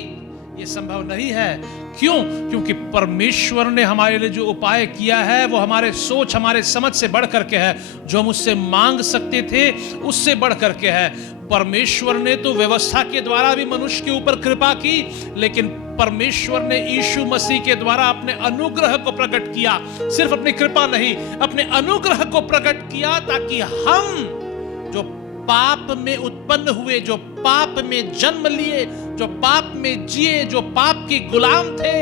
ये संभव नहीं है। क्यों? क्योंकि परमेश्वर ने हमारे लिए जो उपाय किया है वो हमारे सोच, हमारे समझ से बढ़ करके है। जो हम उससे मांग सकते थे उससे बढ़ करके है। परमेश्वर ने तो व्यवस्था के द्वारा भी मनुष्य के ऊपर कृपा की, लेकिन परमेश्वर ने यीशु मसीह के द्वारा अपने अनुग्रह को प्रकट किया। सिर्फ अपनी कृपा नहीं, अपने अनुग्रह को प्रकट किया, ताकि हम जो पाप में उत्पन्न हुए, जो पाप में जन्म लिए, जो पाप में जिए, जो पाप के गुलाम थे,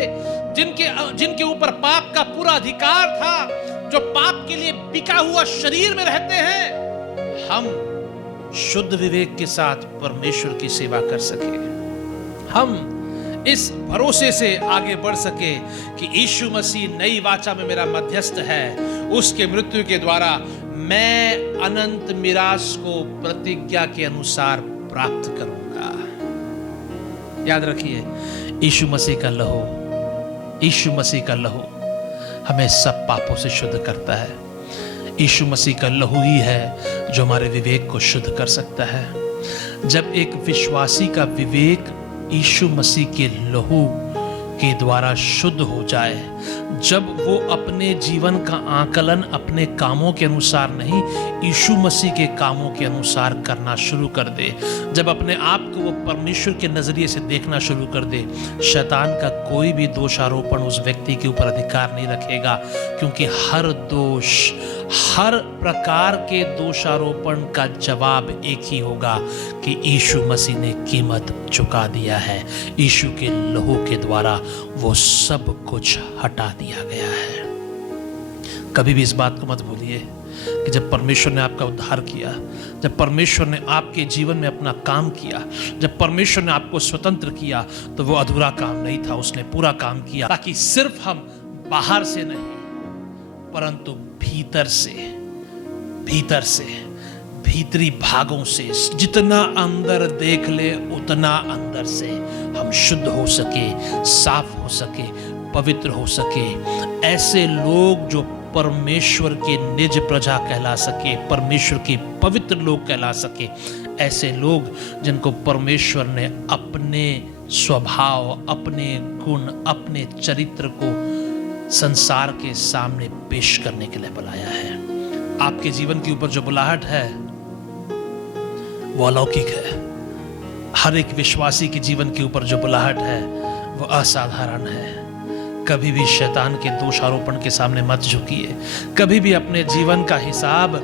जिनके ऊपर पाप का पूरा अधिकार था, जो पाप के लिए बिका हुआ शरीर में रहते हैं, हम शुद्ध विवेक के साथ परमेश्वर की सेवा कर सके। हम इस भरोसे से आगे बढ़ सके कि यीशु मसीह नई वाचा में मेरा मध्यस्थ है। उसके मृत्यु के द्वारा मैं अनंत मिरास को प्रतिज्ञा के अनुसार प्राप्त करूंगा। याद रखिए, यीशु मसीह का लहू, यीशु मसीह का लहू हमें सब पापों से शुद्ध करता है। यीशु मसीह का लहू ही है जो हमारे विवेक को शुद्ध कर सकता है। जब एक विश्वासी का विवेक यीशु मसीह के लहू के द्वारा शुद्ध हो जाए, जब वो अपने जीवन का आकलन अपने कामों के अनुसार नहीं, यीशु मसीह के कामों के अनुसार करना शुरू कर दे, जब अपने आप को वो परमेश्वर के नजरिए से देखना शुरू कर दे, शैतान का कोई भी दोषारोपण उस व्यक्ति के ऊपर अधिकार नहीं रखेगा। क्योंकि हर दोष, हर प्रकार के दोषारोपण का जवाब एक ही होगा कि यीशु मसीह ने कीमत चुका दिया है। यीशु के लहू के द्वारा वो सब कुछ हटा दिया गया है। कभी भी इस बात को मत भूलिए कि जब परमेश्वर ने आपका उद्धार किया, जब परमेश्वर ने आपके जीवन में अपना काम किया, जब परमेश्वर ने आपको स्वतंत्र किया, तो वो अधूरा काम नहीं था, उसने पूरा काम किया, ताकि सिर्फ हम बाहर से नहीं परंतु भीतर से, भीतर से, भीतरी भागों से, जितना अंदर देख ले उतना अंदर से हम शुद्ध हो सके, साफ हो सके, पवित्र हो सके। ऐसे लोग जो परमेश्वर के निज प्रजा कहला सके, परमेश्वर के पवित्र लोग कहला सके, ऐसे लोग जिनको परमेश्वर ने अपने स्वभाव, अपने गुण, अपने चरित्र को संसार के सामने पेश करने के लिए बुलाया है। आपके जीवन के ऊपर जो बुलाहट है वो अलौकिक है। हर एक विश्वासी के जीवन के ऊपर जो बुलाहट है वो असाधारण है। कभी भी शैतान के दोषारोपण के सामने मत झुकिए। कभी भी अपने जीवन का हिसाब,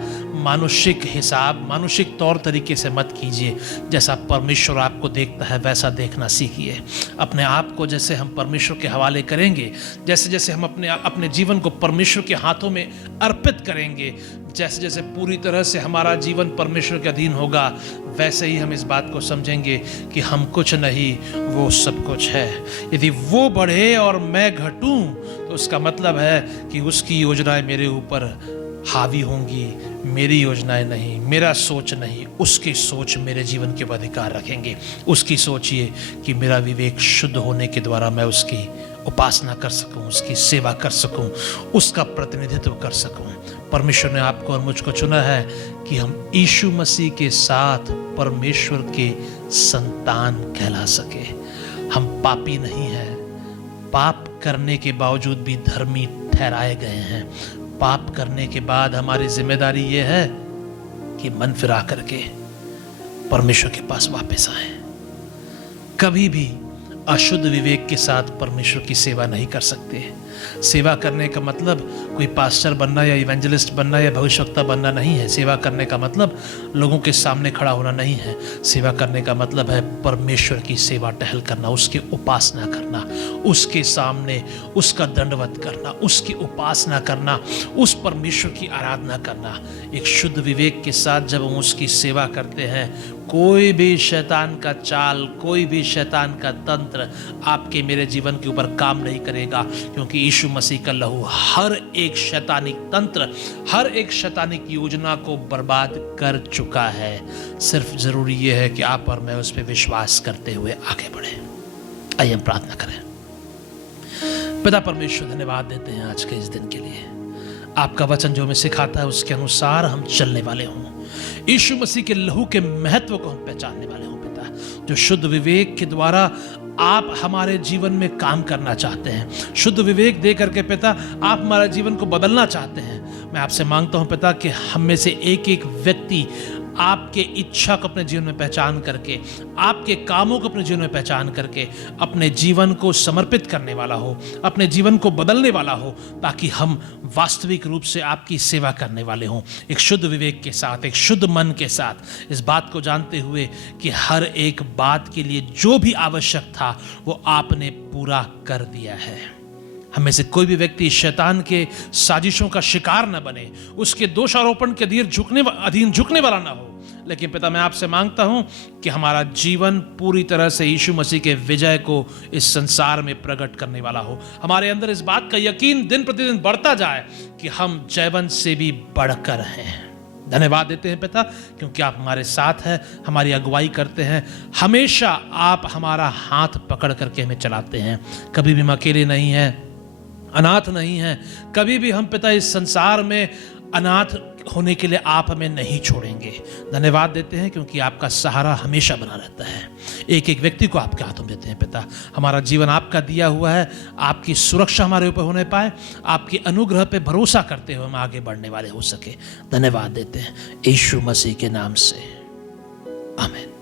मानुषिक तौर तरीके से मत कीजिए। जैसा परमेश्वर आपको देखता है वैसा देखना सीखिए। अपने आप को जैसे हम परमेश्वर के हवाले करेंगे, जैसे जैसे हम अपने जीवन को परमेश्वर के हाथों में अर्पित करेंगे, जैसे जैसे पूरी तरह से हमारा जीवन परमेश्वर के अधीन होगा, वैसे ही हम इस बात को समझेंगे कि हम कुछ नहीं, वो सब कुछ है। यदि वो बढ़े और मैं घटूं, तो उसका मतलब है कि उसकी योजनाएं मेरे ऊपर हावी होंगी, मेरी योजनाएं नहीं, मेरा सोच नहीं, उसकी सोच मेरे जीवन के ऊपर अधिकार रखेंगे। उसकी सोच ये कि मेरा विवेक शुद्ध होने के द्वारा मैं उसकी उपासना कर सकूं, उसकी सेवा कर सकूं, उसका प्रतिनिधित्व कर सकूं। परमेश्वर ने आपको और मुझको चुना है कि हम यीशु मसीह के साथ परमेश्वर के संतान कहला सके। हम पापी नहीं हैं, पाप करने के बावजूद भी धर्मी ठहराए गए हैं। पाप करने के बाद हमारी जिम्मेदारी यह है कि मन फिरा करके परमेश्वर के पास वापस आए। कभी भी अशुद्ध विवेक के साथ परमेश्वर की सेवा नहीं कर सकते। सेवा करने का मतलब कोई पास्टर बनना या इवेंजलिस्ट बनना या भविष्यवक्ता बनना नहीं है। सेवा करने का मतलब लोगों के सामने खड़ा होना नहीं है। सेवा करने का मतलब है परमेश्वर की सेवा टहल करना, उसकी उपासना करना, उसके सामने उसका दंडवत करना, उसकी उपासना करना, उस परमेश्वर की आराधना करना। एक शुद्ध विवेक के साथ जब हम उसकी सेवा करते हैं, कोई भी शैतान का चाल, कोई भी शैतान का तंत्र आपके मेरे जीवन के ऊपर काम नहीं करेगा, क्योंकि यीशु मसीह का लहू हर एक शैतानिक तंत्र, हर एक शैतानिक योजना को बर्बाद कर चुका है। सिर्फ जरूरी यह है कि आप और मैं उस पर विश्वास करते हुए आगे बढ़े। आइए हम प्रार्थना करें। पिता परमेश्वर, धन्यवाद देते हैं आज के इस दिन के लिए। आपका वचन जो हमें सिखाता है उसके अनुसार हम चलने वाले हों। यीशु मसीह के लहू के महत्व को हम पहचानने वाले हों पिता, जो शुद्ध विवेक के द्वारा आप हमारे जीवन में काम करना चाहते हैं। शुद्ध विवेक दे करके पिता आप हमारे जीवन को बदलना चाहते हैं। मैं आपसे मांगता हूं पिता कि हम में से एक एक व्यक्ति आपके इच्छा को अपने जीवन में पहचान करके, आपके कामों को अपने जीवन में पहचान करके अपने जीवन को समर्पित करने वाला हो, अपने जीवन को बदलने वाला हो, ताकि हम वास्तविक रूप से आपकी सेवा करने वाले हों, एक शुद्ध विवेक के साथ, एक शुद्ध मन के साथ, इस बात को जानते हुए कि हर एक बात के लिए जो भी आवश्यक था वो आपने पूरा कर दिया है। हमें से कोई भी व्यक्ति शैतान के साजिशों का शिकार न बने, उसके दोषारोपण के अधीन झुकने वाला ना हो। लेकिन पिता, मैं आपसे मांगता हूं कि हमारा जीवन पूरी तरह से यीशु मसीह के विजय को इस संसार में प्रकट करने वाला हो। हमारे अंदर इस बात का यकीन दिन प्रतिदिन बढ़ता जाए कि हम जयवंत से भी बढ़कर हैं। धन्यवाद देते हैं पिता, क्योंकि आप हमारे साथ हैं, हमारी अगुवाई करते हैं। हमेशा आप हमारा हाथ पकड़ करके हमें चलाते हैं। कभी भी हम अकेले नहीं हैं, अनाथ नहीं हैं। कभी भी हम पिता इस संसार में अनाथ होने के लिए आप हमें नहीं छोड़ेंगे। धन्यवाद देते हैं क्योंकि आपका सहारा हमेशा बना रहता है। एक एक व्यक्ति को आपके हाथों में देते हैं पिता। हमारा जीवन आपका दिया हुआ है, आपकी सुरक्षा हमारे ऊपर होने पाए, आपके अनुग्रह पे भरोसा करते हुए हम आगे बढ़ने वाले हो सके। धन्यवाद देते हैं यीशु मसीह के नाम से, आमीन।